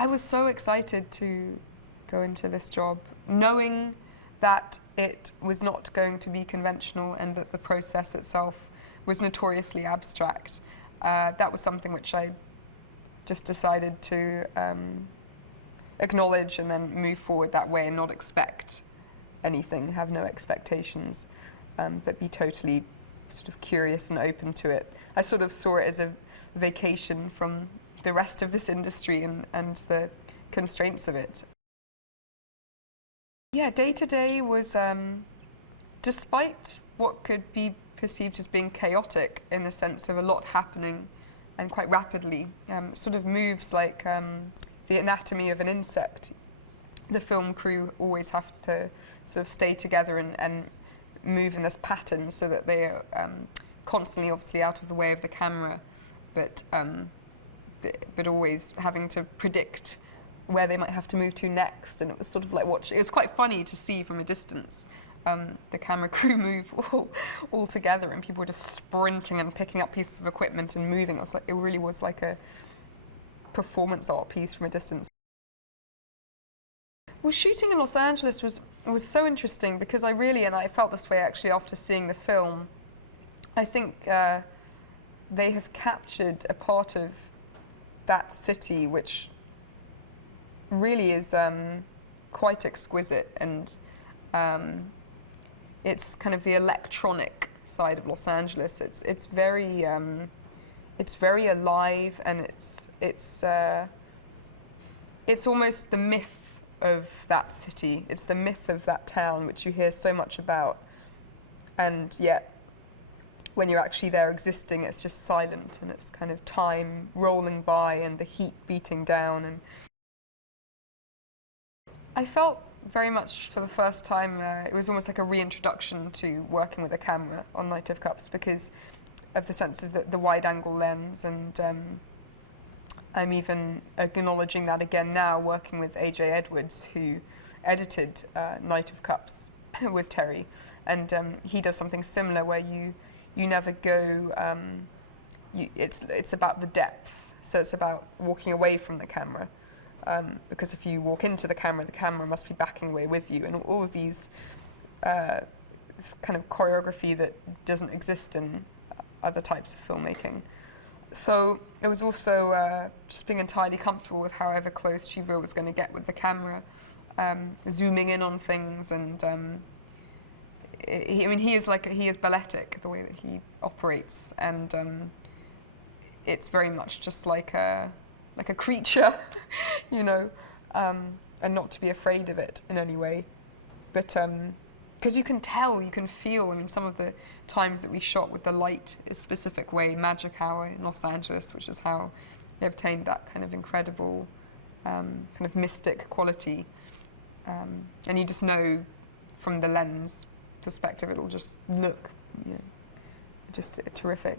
I was so excited to go into this job, knowing that it was not going to be conventional and that the process itself was notoriously abstract. That was something which I just decided to acknowledge and then move forward that way and not expect anything, have no expectations, but be totally sort of curious and open to it. I sort of saw it as a vacation from the rest of this industry and the constraints of it. Yeah, day to day was, despite what could be perceived as being chaotic in the sense of a lot happening and quite rapidly, sort of moves like the anatomy of an insect. The film crew always have to sort of stay together and move in this pattern so that they are constantly, obviously, out of the way of the camera, but always having to predict where they might have to move to next. And it was sort of like watching, it was quite funny to see from a distance the camera crew move all together, and people were just sprinting and picking up pieces of equipment and moving. It really was like a performance art piece from a distance. Well, shooting in Los Angeles was so interesting because I felt this way actually after seeing the film. I think they have captured a part of that city which really is quite exquisite, and it's kind of the electronic side of Los Angeles. It's very alive, and it's almost the myth of that city. It's the myth of that town, which you hear so much about, and yet when you're actually there existing, it's just silent, and it's kind of time rolling by and the heat beating down. And I felt very much for the first time, it was almost like a reintroduction to working with a camera on Night of Cups because of the sense of the wide-angle lens, and I'm even acknowledging that again now, working with A.J. Edwards, who edited Night of Cups with Terry, and he does something similar where you never go, it's about the depth, so it's about walking away from the camera. Because if you walk into the camera must be backing away with you, and all of these this kind of choreography that doesn't exist in other types of filmmaking. So it was also just being entirely comfortable with however close Chivo was going to get with the camera, zooming in on things, and he is balletic the way that he operates, and it's very much just like a creature, you know, and not to be afraid of it in any way. But because you can tell, you can feel, some of the times that we shot with the light a specific way, magic hour in Los Angeles, which is how they obtained that kind of incredible, kind of mystic quality. And you just know from the lens perspective, it'll just look, just terrific.